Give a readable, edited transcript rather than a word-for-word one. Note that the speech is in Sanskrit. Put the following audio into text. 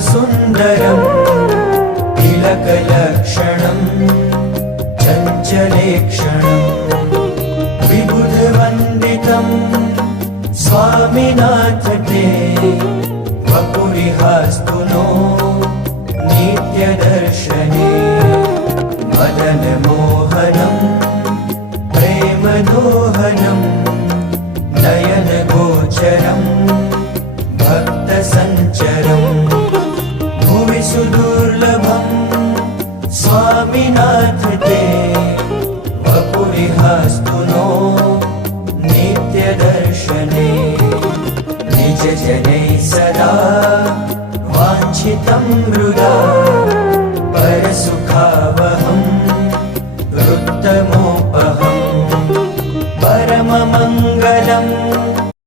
सुन्दरं तिलकलक्षणं चञ्चलेक्षणं विबुधवन्दितं स्वामिनाथ ते वपुरिहास्तु नो नित्यदर्शने मदनमोहनं प्रेमदोहनं नयनगोचरं भक्तसञ्चरं भुवि सुदुर्लभं स्वामिनाथ ते वपुरिहास्तु नो नित्यदर्शने निजजनैः सदा वाञ्छितं हृदा